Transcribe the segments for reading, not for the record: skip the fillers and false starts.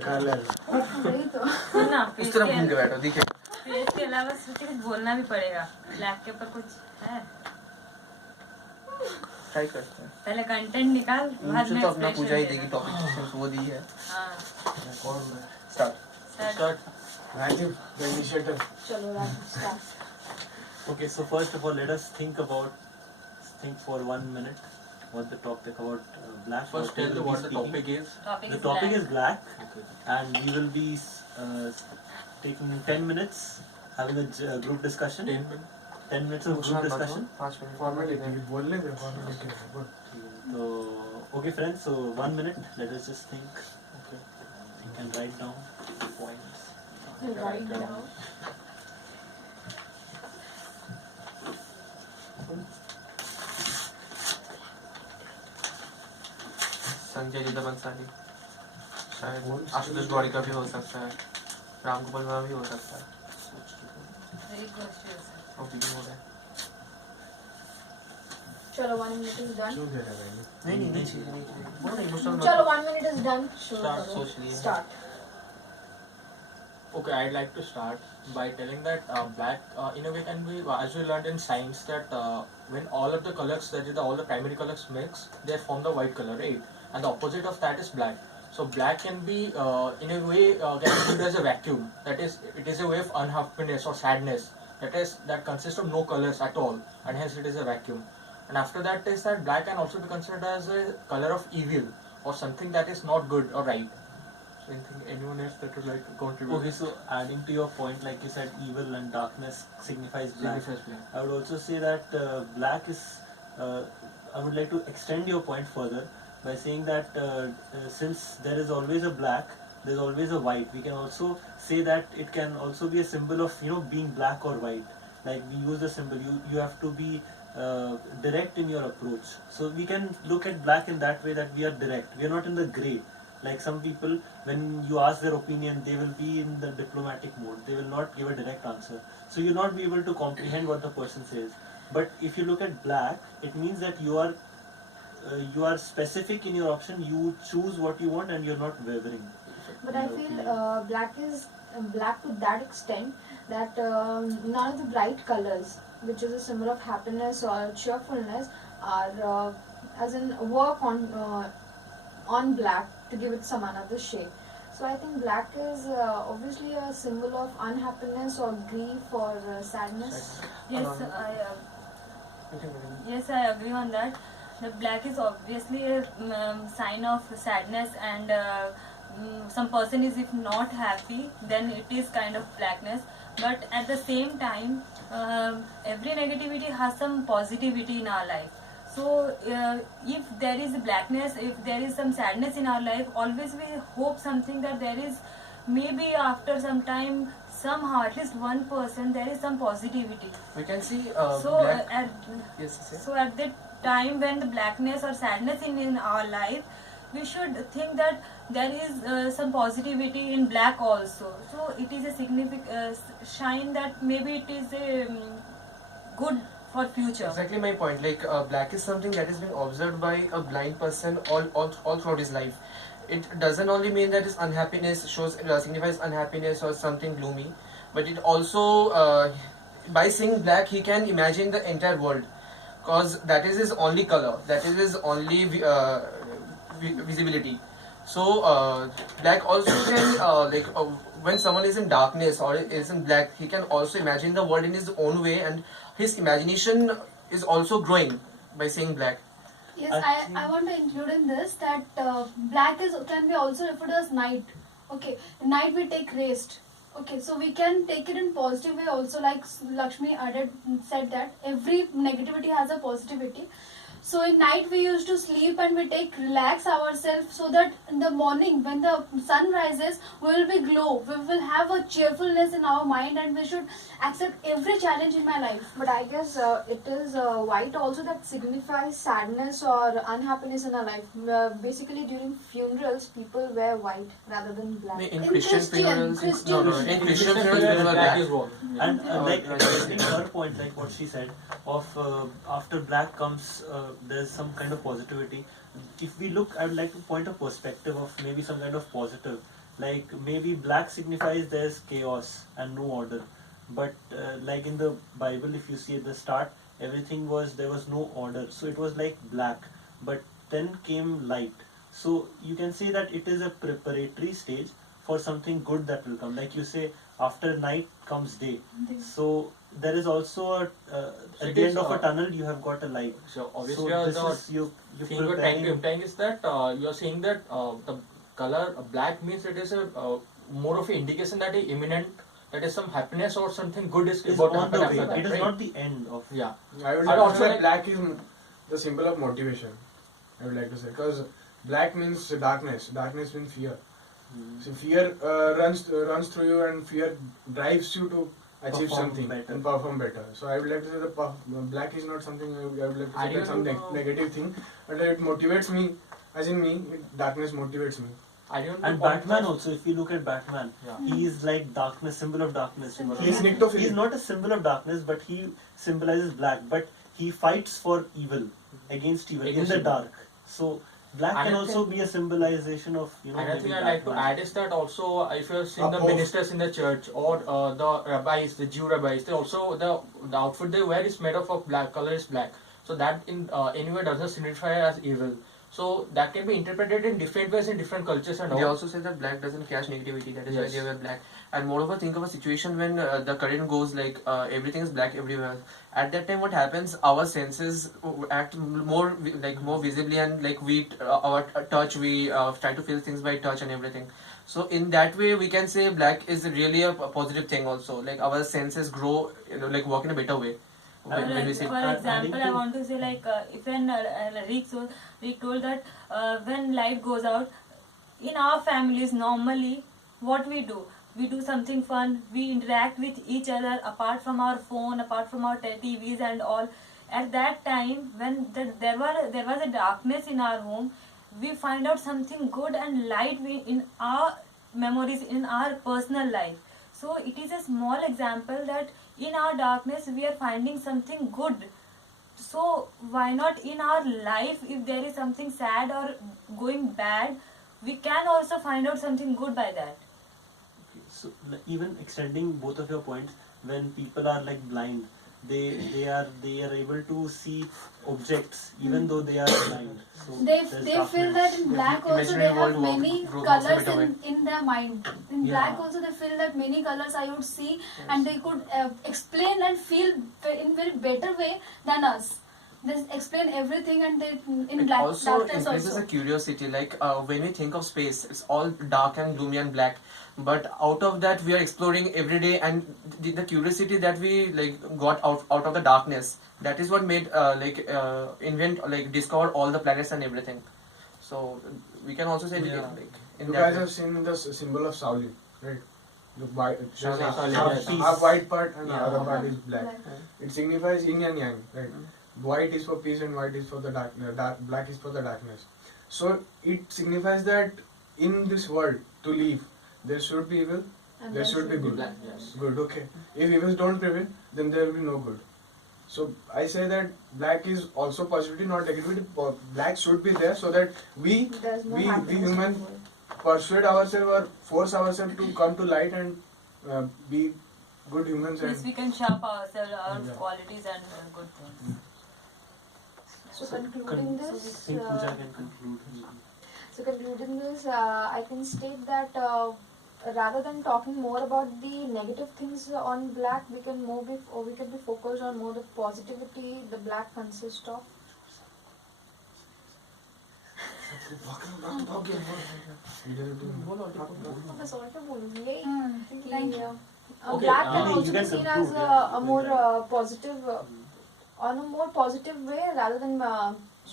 बेकार लग रहा वही तो सुनना इस तरफ घूम के बैठो दिखे फेस के अलावा कुछ बोलना भी पड़ेगा ब्लैक के ऊपर कुछ है ट्राई करते हैं पहले कंटेंट निकाल बाद मुझे में तो अपना expression पूजा ही देना। देगी टॉपिक वो दी है हाँ कौन start start। Rajiv the initiator चलो Raju start Okay, so first of all, let us think for 1 minute what the topic about black. First, tell me what the topic is. Topic The is topic black. is black, Okay. and we will be taking 10 minutes having a group discussion. 10 minutes. 10 minutes of group discussion. 5 minute formality बोल ले formality बोल So, okay, friends. So 1 minute. Let us just think. Okay. You can write down points. Right now Sanjay Leela Bhansali शायद आशुतोष गौरी का भी हो सकता है राम गोपाल वर्मा भी हो सकता है Very close to yourself. और भी हो रहा है चलो 1 मिनट इज डन क्यों दे रहा है नहीं चाहिए वो नहीं इमोशनल चलो 1 मिनट इज डन शुरू Start करो socially. Start Okay, I'd like to start by telling that black, in a way, can be, as we learned in science, that when all of the colors, that is, all the primary colors mix, they form the white color, right? And the opposite of that is black. So black can be, in a way, can be viewed as a vacuum. That is, it is a way of unhappiness or sadness. That consists of no colors at all, and hence it is a vacuum. And after that is that black can also be considered as a color of evil or something that is not good or right. So anyone else that would like to contribute? Okay, so adding to your point, like you said, evil and darkness signifies black. Signifies black. I would also say that black is. I would like to extend your point further by saying that since there is always a black, there is always a white. We can also say that it can also be a symbol of being black or white. Like we use the symbol, you have to be direct in your approach. So we can look at black in that way, that we are direct. We are not in the gray. Like some people, when you ask their opinion, they will be in the diplomatic mode. They will not give a direct answer. So you'll not be able to comprehend what the person says. But if you look at black, it means that you are specific in your option. You choose what you want, and you're not wavering. But I feel black is black to that extent that none of the bright colors, which is a symbol of happiness or cheerfulness, are as in work on black to give it some another shade. So I think black is obviously a symbol of unhappiness or grief or sadness. Yes, I agree on that. The black is obviously a sign of sadness, and some person is if not happy, then it is kind of blackness. But at the same time, every negativity has some positivity in our life. So if there is blackness, if there is some sadness in our life, always we hope something, that there is maybe after some time, somehow at least one person, there is some positivity. we can see So black yes. so at that time when the blackness or sadness in our life, we should think that there is some positivity in black also. So it is a significant shine that maybe it is a good for future. Exactly my point. Like black is something that is being observed by a blind person all throughout his life. It doesn't only mean that his unhappiness signifies unhappiness or something gloomy, but it also by seeing black he can imagine the entire world, because that is his only color, that is his only visibility. So black also can when someone is in darkness or is in black, he can also imagine the world in his own way, and his imagination is also growing by seeing black. Yes, I want to include in this that black can be also referred as night. Okay, night we take rest. Okay, so we can take it in positive way also, like Lakshmi said that every negativity has a positivity. So in night we used to sleep and we relax ourselves, so that in the morning when the sun rises, we will be glow. We will have a cheerfulness in our mind, and we should accept every challenge in my life. But I guess it is white also that signifies sadness or unhappiness in our life. Basically during funerals, people wear white rather than black. In In Christian funerals, Christian- no, in Christian funerals, people wear Black black. is wrong. And like right. in her point, like what she said, of after black comes, there's some kind of positivity. If we look, I would like to point a perspective of maybe some kind of positive. Like maybe black signifies there's chaos and no order, but like in the Bible, if you see at the start, there was no order, so it was like black. But then came light, so you can say that it is a preparatory stage for something good that will come. Like you say, after night comes day. So there is also at the end of a tunnel you have got a light. So obviously, So this the is you thing you're trying to imply is that you are saying that the color black means it is a more of an indication that is imminent, that is some happiness or something good is is about to on the happen way. after that, It is right? not the end of. Yeah. I would I'd like to also say like- black is the symbol of motivation. I would like to say, because black means darkness. Darkness means fear. So fear runs through you, and fear drives you to achieve Perform something better. and perform better. So I would like to say black is not something I would like to I say that's some don't know. negative thing, but it motivates me. As in me, darkness motivates me. I don't And know what Batman was- also, if you look at Batman, Yeah. he is like darkness, symbol of darkness. Symbol of He's darkness. Nyctophilic. He is not a symbol of darkness, but he symbolizes black. But he fights for evil, against evil, Against in the evil. dark. So black And can I also think- be a symbolization of Another maybe thing I'd like to Batman. add is that also if you're seeing the Opposed. ministers in the church or the rabbis, the Jew rabbis, they also the outfit they wear is made up of black. Color is black, so that in anyway doesn't signify as evil. So that can be interpreted in different ways in different cultures and They all. also say that black doesn't catch negativity. That is Yes. why they wear black. And moreover, think of a situation when the current goes like everything is black everywhere. At that time, what happens? Our senses act more more visibly, and like we our touch, we try to feel things by touch and everything. So in that way, we can say black is really a positive thing. Also, like our senses grow, like work in a better way. When we say For example, I want to say like if when Rick told that when light goes out, in our families normally what we do something fun, we interact with each other apart from our phone, apart from our TVs and all. At that time when there was a darkness in our home, we find out something good and light in our memories, in our personal life. So it is a small example that in our darkness we are finding something good. So why not in our life, if there is something sad or going bad, we can also find out something good by that. Okay, so even extending both of your points, when people are like blind, they are able to see objects even though they are blind. So They there's feel darkness. that in black also imaginary they have world many works colors better way. in their mind. In black Yeah. also they feel that many colors I would see, and they could explain and feel in very better way than us. They explain everything, and they in It black also darkness increases also. a curiosity. Like when we think of space, it's all dark and gloomy and black. But out of that, we are exploring every day, and the curiosity that we like got out of the darkness. That is what made discover all the planets and everything. So we can also say Yeah. in You that guys way. have seen the symbol of Shaolin, right? The white, there's a Shaolin, half, yes. half white part and the Yeah. other part is black. Black. It signifies yin and yang, right? White is for peace and white is for the black is for the darkness. So it signifies that in this world to live, there should be evil, And there should be good. Black, yes. Good, okay. If evils don't prevail, then there will be no good. So I say that black is also positivity, not negativity. Black should be there so that There's more we happiness in human the world. persuade ourselves or force ourselves to come to light and be good humans. Yes, And we can sharp ourselves, our Yeah. qualities and good things. So concluding this, I think Pooja can conclude. So concluding this, I can state that rather than talking more about the negative things on black, we can be focused on more the positivity the black consists of. बस और क्या बोलूँगी यही Thank कि you. Okay, black you can can also be seen as conclude, a more positive, on a more positive way rather than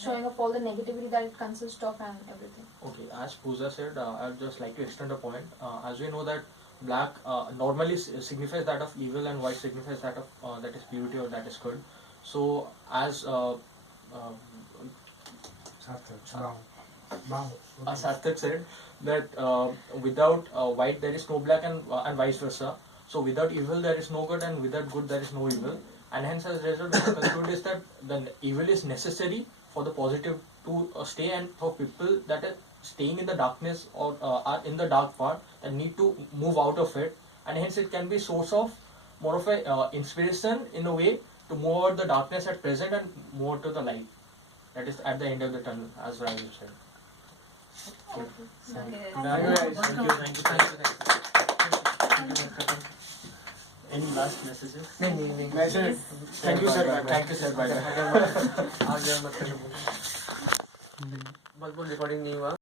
showing off all the negativity that it consists of and everything. Okay, as Pooja said, I'd just like to extend a point. As we know that black normally signifies that of evil and white signifies that of that is purity or that is good. So as Sarthak said that without white there is no black and vice versa. So without evil there is no good and without good there is no evil. And hence as a result, the conclude is that the evil is necessary for the positive to stay and for people that staying in the darkness or are in the dark part that need to move out of it, and hence it can be source of more of a inspiration in a way to move out the darkness at present and move to the light that is at the end of the tunnel, as Raju said. Okay. Thank you guys. Thank you. Any last messages? नहीं Message. Thank you, sir. Thank you, sir. Bye. आ गया मतलब बस वो recording नहीं हुआ